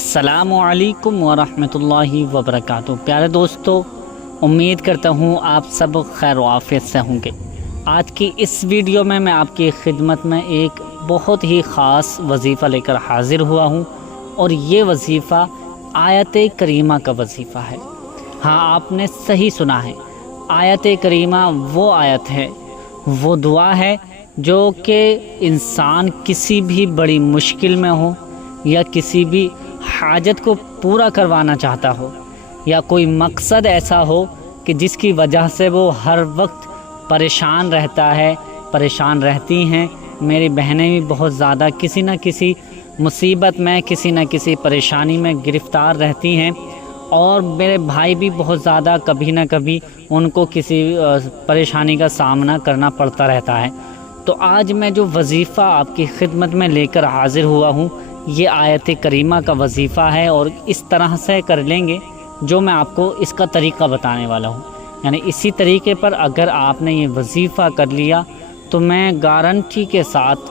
السلام علیکم ورحمۃ اللہ وبرکاتہ۔ پیارے دوستو، امید کرتا ہوں آپ سب خیر و عافیت سے ہوں گے۔ آج کی اس ویڈیو میں آپ کی خدمت میں ایک بہت ہی خاص وظیفہ لے کر حاضر ہوا ہوں، اور یہ وظیفہ آیت کریمہ کا وظیفہ ہے۔ ہاں، آپ نے صحیح سنا ہے، آیت کریمہ وہ آیت ہے، وہ دعا ہے جو کہ انسان کسی بھی بڑی مشکل میں ہو، یا کسی بھی حاجت کو پورا کروانا چاہتا ہو، یا کوئی مقصد ایسا ہو کہ جس کی وجہ سے وہ ہر وقت پریشان رہتا ہے، پریشان رہتی ہیں۔ میری بہنیں بھی بہت زیادہ کسی نہ کسی مصیبت میں، کسی نہ کسی پریشانی میں گرفتار رہتی ہیں، اور میرے بھائی بھی بہت زیادہ کبھی نہ کبھی ان کو کسی پریشانی کا سامنا کرنا پڑتا رہتا ہے۔ تو آج میں جو وظیفہ آپ کی خدمت میں لے کر حاضر ہوا ہوں، یہ آیت کریمہ کا وظیفہ ہے، اور اس طرح سے کر لیں گے جو میں آپ کو اس کا طریقہ بتانے والا ہوں۔ یعنی اسی طریقے پر اگر آپ نے یہ وظیفہ کر لیا تو میں گارنٹی کے ساتھ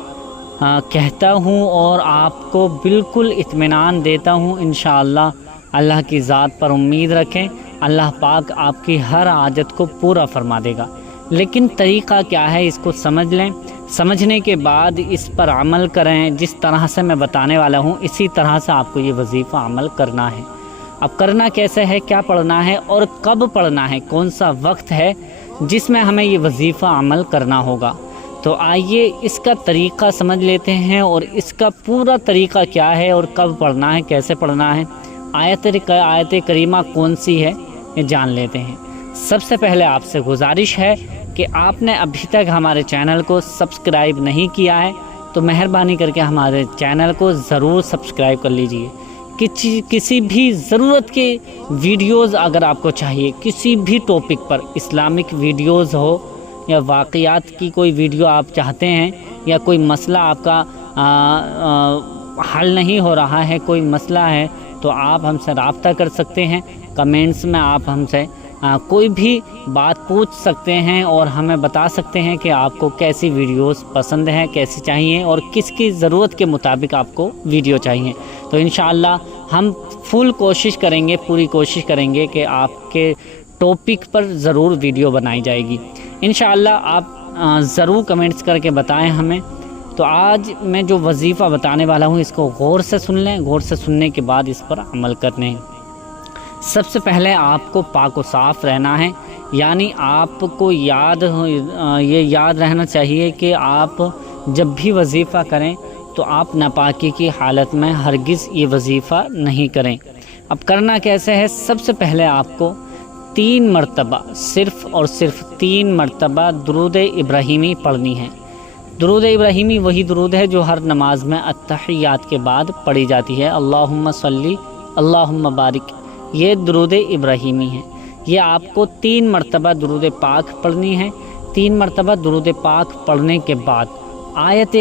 کہتا ہوں اور آپ کو بالکل اطمینان دیتا ہوں، انشاءاللہ اللہ کی ذات پر امید رکھیں، اللہ پاک آپ کی ہر حاجت کو پورا فرما دے گا۔ لیکن طریقہ کیا ہے، اس کو سمجھ لیں، سمجھنے کے بعد اس پر عمل کریں۔ جس طرح سے میں بتانے والا ہوں اسی طرح سے آپ کو یہ وظیفہ عمل کرنا ہے۔ اب کرنا کیسے ہے، کیا پڑھنا ہے اور کب پڑھنا ہے، کون سا وقت ہے جس میں ہمیں یہ وظیفہ عمل کرنا ہوگا۔ تو آئیے اس کا طریقہ سمجھ لیتے ہیں، اور اس کا پورا طریقہ کیا ہے اور کب پڑھنا ہے، کیسے پڑھنا ہے، آیت کریمہ کون سی ہے یہ جان لیتے ہیں۔ سب سے پہلے آپ سے گزارش ہے کہ آپ نے ابھی تک ہمارے چینل کو سبسکرائب نہیں کیا ہے تو مہربانی کر کے ہمارے چینل کو ضرور سبسکرائب کر لیجئے۔ کسی بھی ضرورت کے ویڈیوز اگر آپ کو چاہیے، کسی بھی ٹاپک پر، اسلامک ویڈیوز ہو یا واقعات کی کوئی ویڈیو آپ چاہتے ہیں، یا کوئی مسئلہ آپ کا حل نہیں ہو رہا ہے، کوئی مسئلہ ہے، تو آپ ہم سے رابطہ کر سکتے ہیں۔ کمنٹس میں آپ ہم سے کوئی بھی بات پوچھ سکتے ہیں، اور ہمیں بتا سکتے ہیں کہ آپ کو کیسی ویڈیوز پسند ہیں، کیسی چاہیے، اور کس کی ضرورت کے مطابق آپ کو ویڈیو چاہیے۔ تو انشاءاللہ ہم فل کوشش کریں گے، پوری کوشش کریں گے کہ آپ کے ٹاپک پر ضرور ویڈیو بنائی جائے گی۔ انشاءاللہ آپ ضرور کمنٹس کر کے بتائیں ہمیں۔ تو آج میں جو وظیفہ بتانے والا ہوں اس کو غور سے سن لیں، غور سے سننے کے بعد اس پر عمل کرنے۔ سب سے پہلے آپ کو پاک و صاف رہنا ہے، یعنی آپ کو یہ یاد رہنا چاہیے کہ آپ جب بھی وظیفہ کریں تو آپ ناپاکی کی حالت میں ہرگز یہ وظیفہ نہیں کریں۔ اب کرنا کیسے ہے، سب سے پہلے آپ کو 3 مرتبہ، صرف اور صرف 3 مرتبہ درود ابراہیمی پڑھنی ہے۔ درود ابراہیمی وہی درود ہے جو ہر نماز میں التحیات کے بعد پڑھی جاتی ہے، اللہم صلی اللہم بارک، یہ درود ابراہیمی ہے۔ یہ آپ کو 3 مرتبہ درود پاک پڑھنی ہے۔ 3 مرتبہ درود پاک پڑھنے کے بعد آیت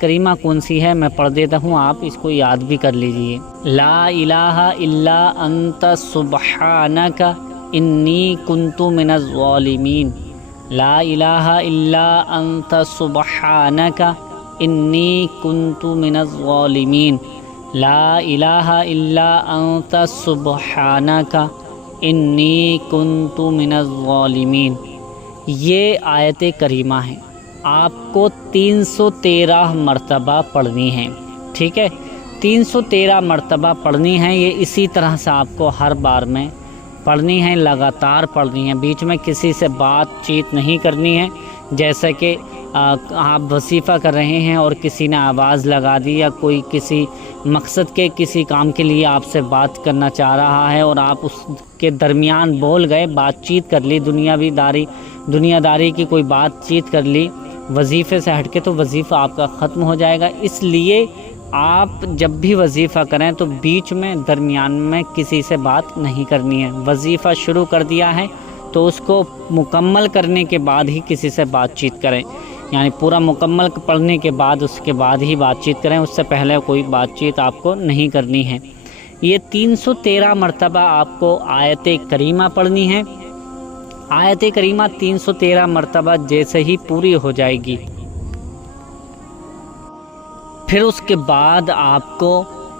کریمہ کون سی ہے میں پڑھ دیتا ہوں، آپ اس کو یاد بھی کر لیجئے۔ لا الہ الا انت سبحانک انی کنت من الظالمین، لا الہ الا انت سبحانک انی کنت من الظالمین، لا الہ الا انت سبحانک انی کنت من الظالمین۔ یہ آیت کریمہ ہے، آپ کو 313 مرتبہ پڑھنی ہے، ٹھیک ہے، 313 مرتبہ پڑھنی ہے۔ یہ اسی طرح سے آپ کو ہر بار میں پڑھنی ہے، لگاتار پڑھنی ہے، بیچ میں کسی سے بات چیت نہیں کرنی ہے۔ جیسے کہ آپ وظیفہ کر رہے ہیں اور کسی نے آواز لگا دی، یا کوئی کسی مقصد کے کسی کام کے لیے آپ سے بات کرنا چاہ رہا ہے اور آپ اس کے درمیان بول گئے، بات چیت کر لی، دنیا داری کی کوئی بات چیت کر لی وظیفے سے ہٹ کے، تو وظیفہ آپ کا ختم ہو جائے گا۔ اس لیے آپ جب بھی وظیفہ کریں تو بیچ میں، درمیان میں کسی سے بات نہیں کرنی ہے۔ وظیفہ شروع کر دیا ہے تو اس کو مکمل کرنے کے بعد ہی کسی سے بات چیت کریں، یعنی پورا مکمل پڑھنے کے بعد اس کے بعد ہی بات چیت کریں، اس سے پہلے کوئی بات چیت آپ کو نہیں کرنی ہے۔ یہ 313 مرتبہ آپ کو آیت کریمہ پڑھنی ہے۔ آیت کریمہ 313 مرتبہ جیسے ہی پوری ہو جائے گی، پھر اس کے بعد آپ کو